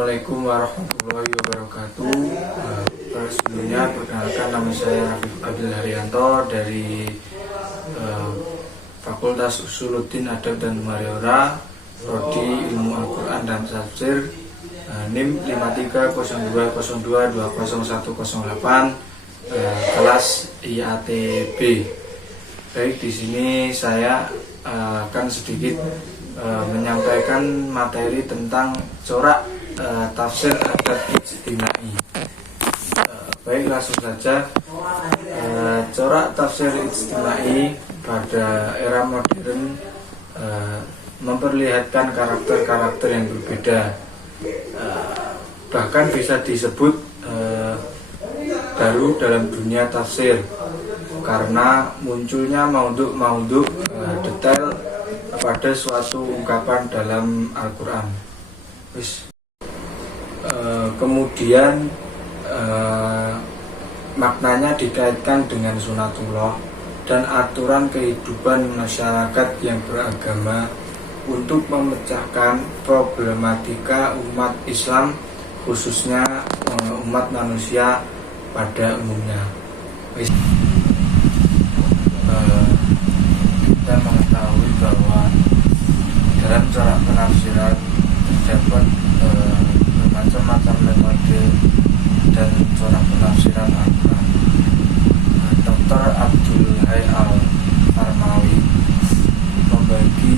Assalamualaikum warahmatullahi wabarakatuh. Sebelumnya perkenalkan, nama saya Rafif Abdul Haryanto dari Fakultas Usuluddin Adab dan Humaniora, Prodi Ilmu Al-Quran dan Tafsir, NIM 530202200108, kelas IATB. Baik, di sini saya akan sedikit menyampaikan materi tentang corak tafsir adab ijtimai. Baik, langsung saja. Corak tafsir ijtimai pada era modern memperlihatkan karakter-karakter yang berbeda, bahkan bisa disebut baru dalam dunia tafsir karena munculnya maudhu detail pada suatu ungkapan dalam Al-Quran. Kemudian maknanya dikaitkan dengan sunatullah dan aturan kehidupan masyarakat yang beragama untuk memecahkan problematika umat Islam, khususnya umat manusia pada umumnya. Kita mengetahui bahwa dalam corak penafsiran terdapat bermacam-macam metode dan corak penafsiran Al-Quran. Dr. Abdul Hai Al-Farmawi membagi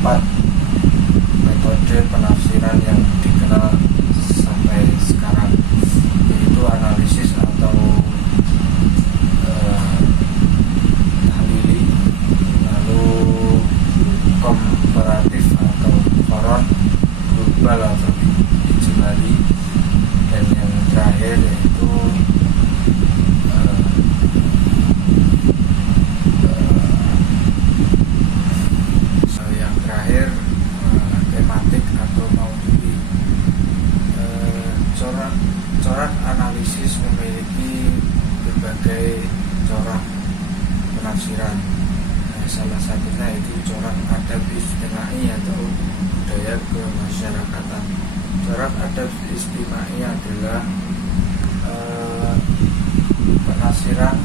4 metode penafsiran yang dikenal sampai sekarang, yaitu analisis atau tahlili, lalu komparatif atau koron, global atau ijmali, dan yang terakhir yaitu tematik atau maudhui. Corak analisis memiliki berbagai corak penafsiran. Salah satunya itu corak adab ijtimai atau budaya kemasyarakatan. Corak adab ijtimai adalah penafsiran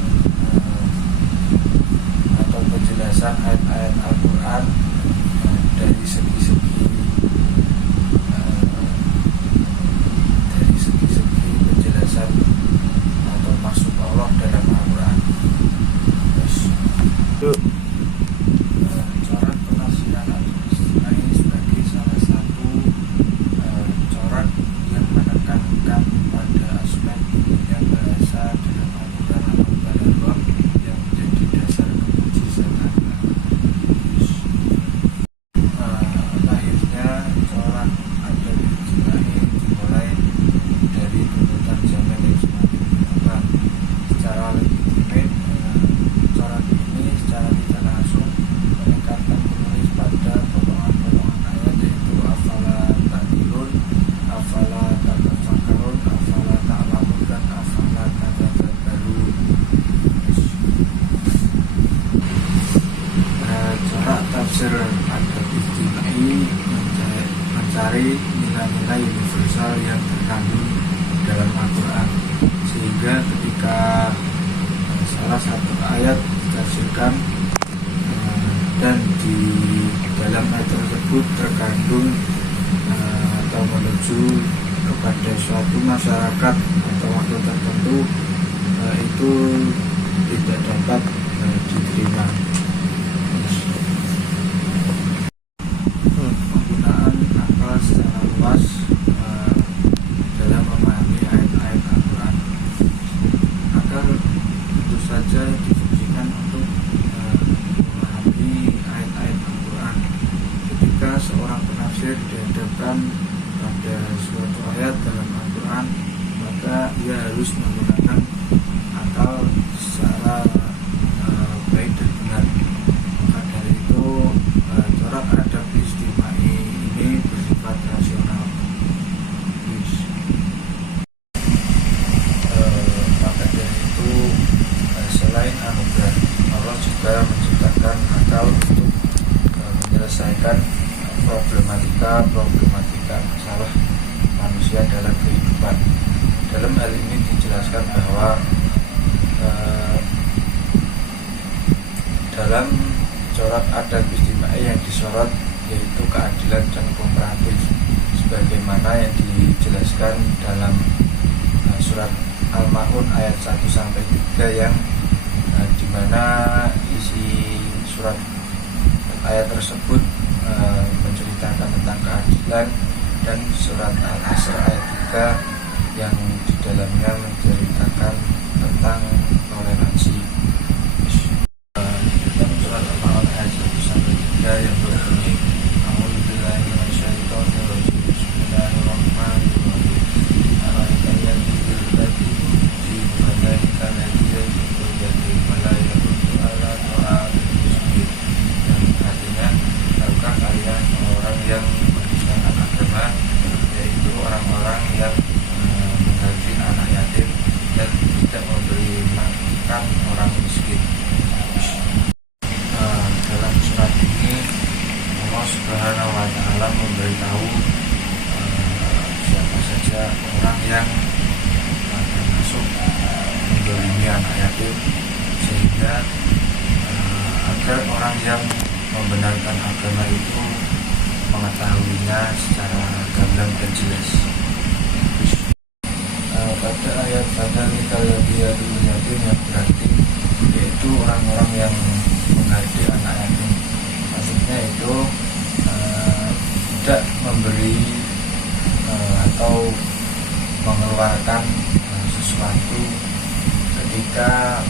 atau penjelasan ayat-ayat Al-Quran dari segi-segi penjelasan atau maksud Allah dalam Al-Quran. Corak penafsiran Al-Quran sebagai salah satu corak yang menekankan pada aspek yang bahasa dalam Al-Quran atau balaghah yang menjadi dasar kemujizatan. Lahirnya corak adab ijtimai dimulai dari tuntutan zaman yang semakin berkembang. Secara legitimate, corak ini secara tidak langsung menekankan penulis pada potongan-potongan ayat, yaitu afala ta'qilun, afala tatafakkarun, afala ta'lamun, dan afala tatadabbarun. Corak tafsir adab ijtimai mencari nilai-nilai universal yang terkandung dalam Al-Quran, sehingga ketika salah satu ayat ditafsirkan dan di dalam ayat tersebut terkandung atau menuju kepada suatu masyarakat atau waktu tertentu, itu tidak dapat diterima. Penggunaan akal secara luas dalam memahami ayat-ayat Al-Quran. Akal tentu saja difungsikan untuk memahami ayat-ayat Al-Quran. Ketika seorang penafsir dihadapkan pada suatu ayat dalam Al-Quran, maka ia harus menggunakan akal secara baik dan benar. Maka dari itu corak adab ijtimai ini bersifat rasional. Maka dari itu selain anugerah, Allah juga menciptakan akal untuk menyelesaikan problematika menyelesaikan masalah manusia dalam kehidupan. Dalam hal ini dijelaskan bahwa dalam corak adat ijtimai yang disorot yaitu keadilan dan kooperatif, sebagaimana yang dijelaskan dalam surat Al-Ma'un ayat 1-3 yang dimana isi surat ayat tersebut menceritakan tentang keadilan, dan surat Al-Asr ayat 3 yang di dalamnya menceritakan tentang toleransi. Dalam surat Al-Ma'un ayat 1-3 yang berbunyi A'udzubillahi minasyaitonirrajim. Bismillahirrahmanirrahim. Ara'aitallazi yulqi fi dzalika alladzi yulqi malaikatu ala ta'atil miskin. Yang artinya, tahukah kalian orang yang menistakan agama, yaitu orang-orang yang menggaji anak yatim dan tidak memberi makan orang miskin. Dalam surat ini Allah Subhanahu wa Ta'ala memberitahu siapa saja orang yang termasuk menzalimi anak yatim, sehingga agar orang yang membenarkan agama itu mengetahuinya secara gamblang dan jelas. Pada ayat fadzalika alladzi yad'ul yatim yang berarti yaitu orang-orang yang menghargai anak yatim. Maksudnya itu tidak memberi atau mengeluarkan sesuatu ketika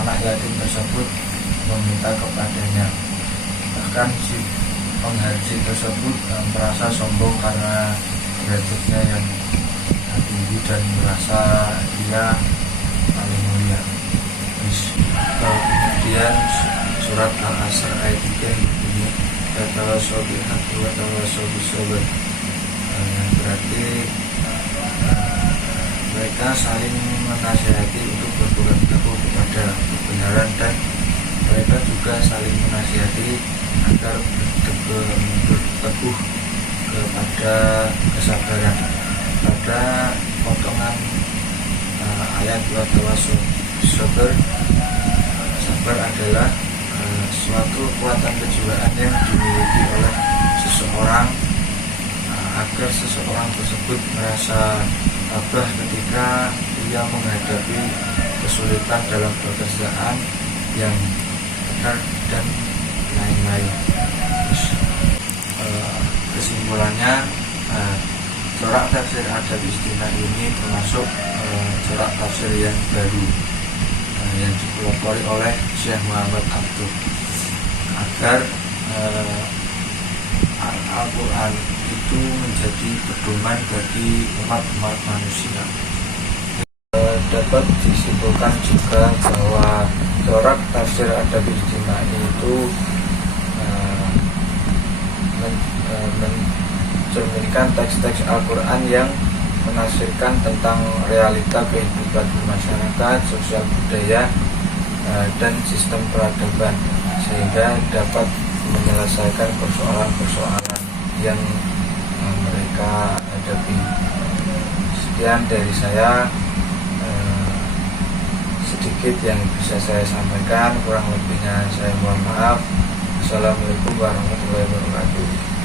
anak yatim tersebut meminta kepadanya. Bahkan si penghaji tersebut merasa sombong karena derajatnya yang tinggi dan merasa dia paling mulia. Kemudian surat Al-Asr ayat 3 ini tawassaw bil haqqi wa tawassaw bis sabr, yang berarti mereka saling menasihati untuk berpegang teguh kepada kebenaran, dan mereka juga saling menasihati agar berteguh kepada kesabaran. Pada potongan ayat wa tawassaw bis sabr, sabar adalah suatu kekuatan kejiwaan yang dimiliki oleh seseorang agar seseorang tersebut merasa tabah ketika ia menghadapi kesulitan dalam pekerjaan yang benar dan lain-lain. Kesimpulannya, corak tafsir adat ijtimai ini termasuk corak tafsir yang baru yang dipelopori oleh Syekh Muhammad Abduh agar Al-Quran itu menjadi pedoman bagi umat-umat manusia. Dapat disimpulkan juga bahwa corak tafsir adat ijtimai itu mencerminkan teks-teks Al-Quran yang menafsirkan tentang realita kehidupan masyarakat, sosial budaya, dan sistem peradaban, sehingga dapat menyelesaikan persoalan-persoalan yang mereka hadapi. Sekian dari saya, sedikit yang bisa saya sampaikan, kurang lebihnya saya mohon maaf. Assalamualaikum warahmatullahi wabarakatuh.